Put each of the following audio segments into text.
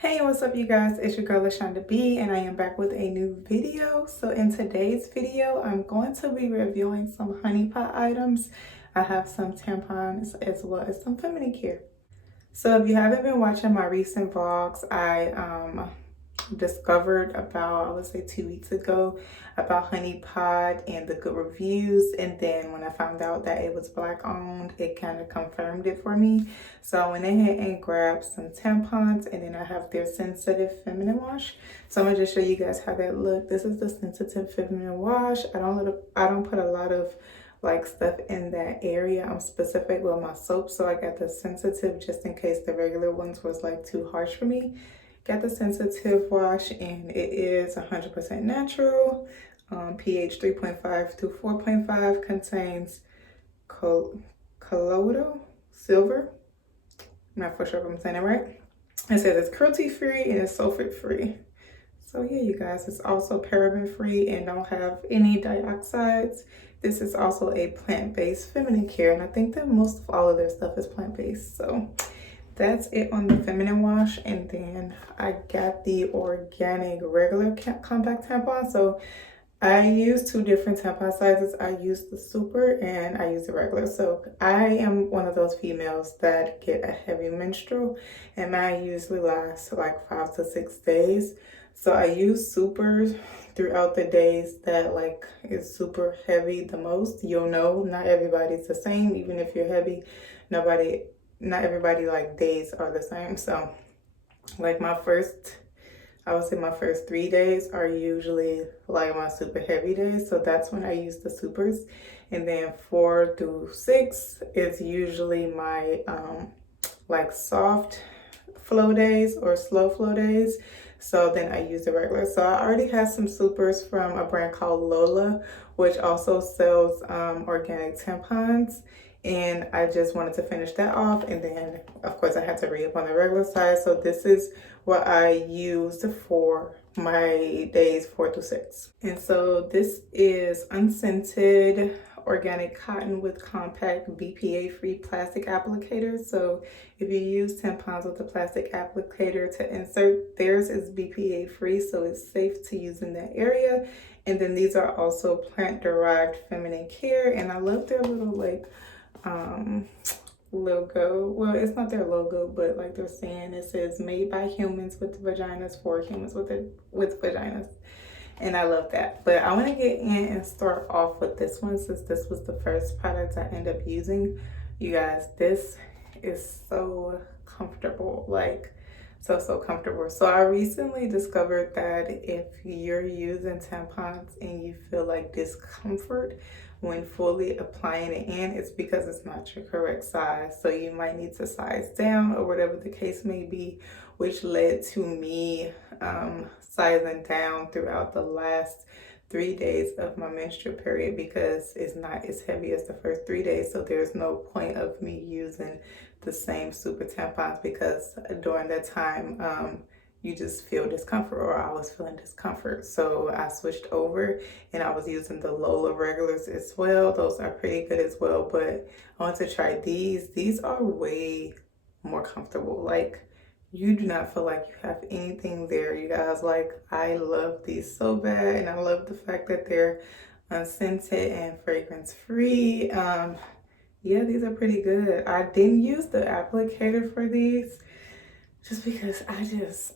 Hey, what's up you guys? It's your girl LaShonda B and I am back with a new video. So in today's video, I'm going to be reviewing some HoneyPot items. I have some tampons as well as some feminine care. So if you haven't been watching my recent vlogs, I discovered about, I would say 2 weeks ago, about HoneyPot and the good reviews. And then when I found out that it was Black owned, it kind of confirmed it for me. So I went ahead and grabbed some tampons, and then I have their sensitive feminine wash. So I'm gonna just show you guys how that look. This is the sensitive feminine wash. I don't put a lot of like stuff in that area. I'm specific with my soap, so I got the sensitive just in case the regular ones was like too harsh for me. Got the sensitive wash, and it is 100% natural. pH 3.5 to 4.5, contains colloidal silver. I'm not for sure if I'm saying it right. It says it's cruelty free and it's sulfate free. So yeah, you guys, it's also paraben free and don't have any dioxides. This is also a plant-based feminine care, and I think that most of all of their stuff is plant-based. So that's it on the feminine wash. And then I got the organic regular compact tampon. So I use two different tampon sizes. I use the super and I use the regular. So I am one of those females that get a heavy menstrual, and mine usually lasts like 5 to 6 days. So I use supers throughout the days that like is super heavy the most. You'll know not everybody's the same. Even if you're heavy, not everybody like days are the same. So like I would say my first 3 days are usually like my super heavy days. So that's when I use the supers. And then 4 through 6 is usually my like soft flow days or slow flow days. So then I use the regular. So I already have some supers from a brand called Lola, which also sells organic tampons. And I just wanted to finish that off. And then of course I had to re-up on the regular side. So this is what I used for my days 4 through 6. And so this is unscented organic cotton with compact BPA free plastic applicator. So if you use tampons with a plastic applicator to insert, theirs is BPA free, so it's safe to use in that area. And then these are also plant derived feminine care, and I love their little like logo. Well, it's not their logo, but like they're saying, it says made by humans with vaginas for humans with vaginas. And I love that. But I want to get in and start off with this one, since this was the first product I end up using. You guys, this is so comfortable, like so comfortable. So I recently discovered that if you're using tampons and you feel like discomfort when fully applying it in, it's because it's not your correct size. So you might need to size down or whatever the case may be, which led to me sizing down throughout the last 3 days of my menstrual period, because it's not as heavy as the first 3 days. So there's no point of me using the same super tampons, because during that time you just feel discomfort, or I was feeling discomfort. So I switched over and I was using the Lola regulars as well. Those are pretty good as well, but I want to try these. These are way more comfortable. Like, you do not feel like you have anything there, you guys. Like, I love these so bad, and I love the fact that they're unscented and fragrance free. Yeah, these are pretty good. I didn't use the applicator for these just because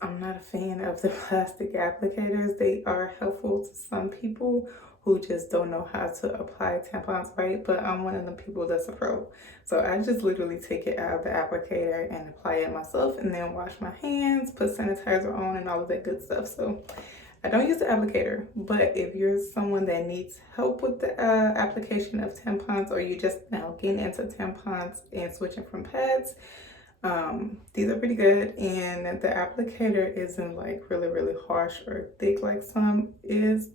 I'm not a fan of the plastic applicators. They are helpful to some people who just don't know how to apply tampons right, but I'm one of the people that's a pro. So I just literally take it out of the applicator and apply it myself, and then wash my hands, put sanitizer on, and all of that good stuff. So I don't use the applicator, but if you're someone that needs help with the application of tampons, or you just now getting into tampons and switching from pads, these are pretty good. And the applicator isn't like really harsh or thick like some is.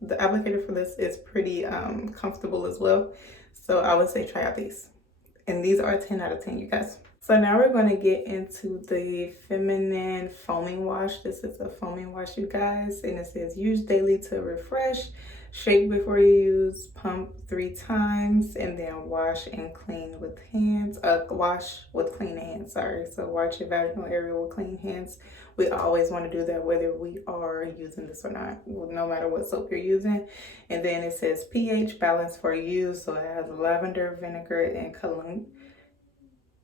The applicator for this is pretty comfortable as well. So I would say try out these. And these are 10 out of 10, you guys. So now we're going to get into the feminine foaming wash. This is a foaming wash, you guys, and it says use daily to refresh. Shake before you use, pump 3 times, and then wash and clean with hands. Wash with clean hands, sorry. So wash your vaginal area with clean hands we always want to do that whether we are using this or not, no matter what soap you're using. And then it says pH balance for use, so it has lavender, vinegar, and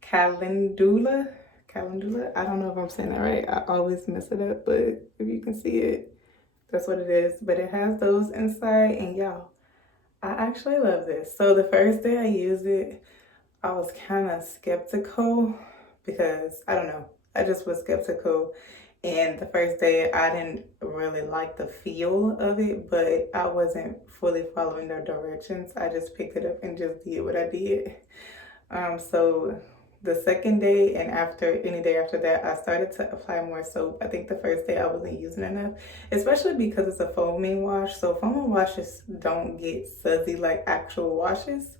calendula. I don't know if I'm saying that right. I always mess it up, but if you can see it, that's what it is. But it has those inside, and y'all, I actually love this. So the first day I used it, I was kind of skeptical because I don't know. I just was skeptical. And the first day I didn't really like the feel of it, but I wasn't fully following their directions. I just picked it up and just did what I did. So the second day and any day after that, I started to apply more soap. I think the first day I wasn't using enough, especially because it's a foaming wash. So foaming washes don't get sudsy like actual washes.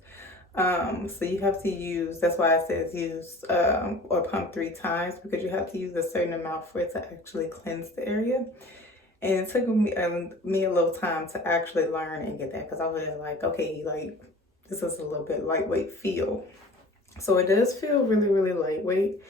So you have to use, that's why it says use or pump 3 times, because you have to use a certain amount for it to actually cleanse the area. And it took me a little time to actually learn and get that, because I was like, okay, like this is a little bit lightweight feel. So it does feel really, really lightweight.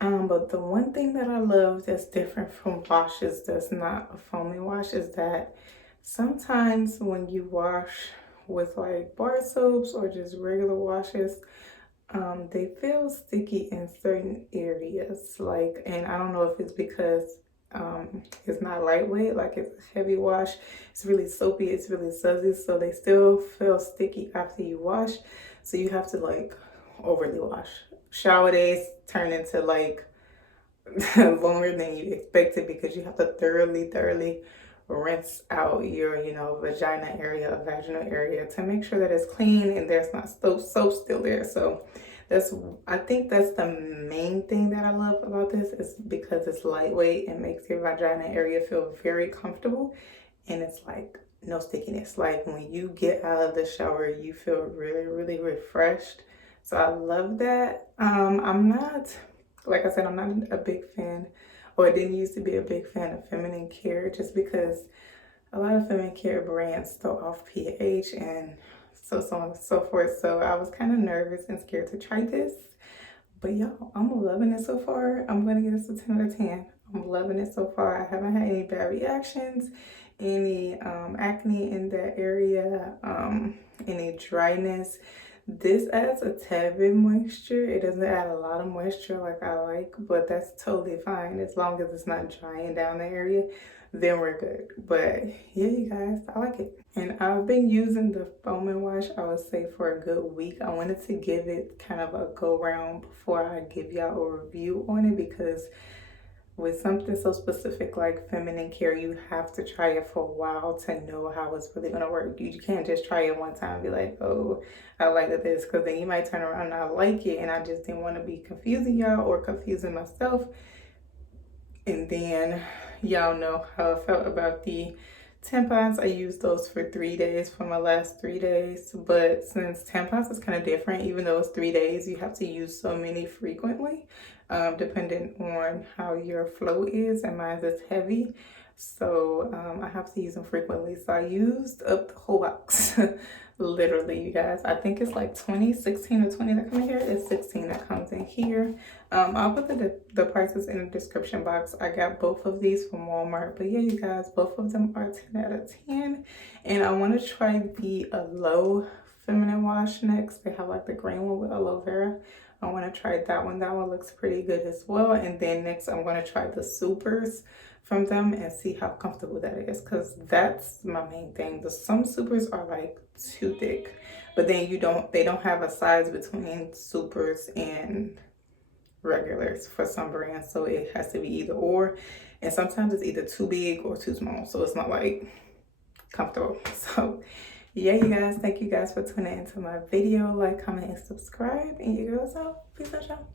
But the one thing that I love that's different from washes that's not a foaming wash is that sometimes when you wash with like bar soaps or just regular washes, they feel sticky in certain areas. Like, and I don't know if it's because it's not lightweight, like it's a heavy wash, it's really soapy, it's really sudsy, so they still feel sticky after you wash. So you have to like overly wash. Shower days turn into like longer than you expected because you have to thoroughly rinse out your, vagina area or vaginal area to make sure that it's clean and there's not soap still there. So I think that's the main thing that I love about this, is because it's lightweight and makes your vagina area feel very comfortable, and it's like no stickiness. Like when you get out of the shower, you feel really refreshed. So I love that. I'm not, like I said, I'm not a big fan, or I didn't used to be a big fan of feminine care, just because a lot of feminine care brands throw off pH and so on and so forth. So I was kind of nervous and scared to try this. But y'all, I'm loving it so far. I'm going to give this a 10 out of 10. I'm loving it so far. I haven't had any bad reactions, any acne in that area, any dryness. This adds a tad bit moisture. It doesn't add a lot of moisture like I like, but that's totally fine. As long as it's not drying down the area, then we're good. But yeah, you guys, I like it. And I've been using the foaming wash, I would say, for a good week. I wanted to give it kind of a go round before I give y'all a review on it, because with something so specific like feminine care, you have to try it for a while to know how it's really going to work. You can't just try it one time and be like, oh, I like this, because then you might turn around and not like it. And I just didn't want to be confusing y'all or confusing myself. And then y'all know how I felt about the tampons. I used those for 3 days for my last 3 days. But since tampons is kind of different, even though it's 3 days, you have to use so many frequently, depending on how your flow is, and mine is heavy. So I have to use them frequently. So I used up the whole box. Literally, you guys. I think it's like 16 or 20 that come in here. It's 16 that comes in here. I'll put the prices in the description box. I got both of these from Walmart. But yeah, you guys, both of them are 10 out of 10. And I want to try the Aloe feminine wash next. They have like the green one with aloe vera. I want to try that one. That one looks pretty good as well. And then next, I'm going to try the supers from them and see how comfortable that is, because that's my main thing. Some supers are like too thick, but then they don't have a size between supers and regulars for some brands, so it has to be either or, and sometimes it's either too big or too small, so it's not like comfortable. So yeah, you guys, thank you guys for tuning into my video. Like, comment, and subscribe, and you girls out. Peace out, y'all.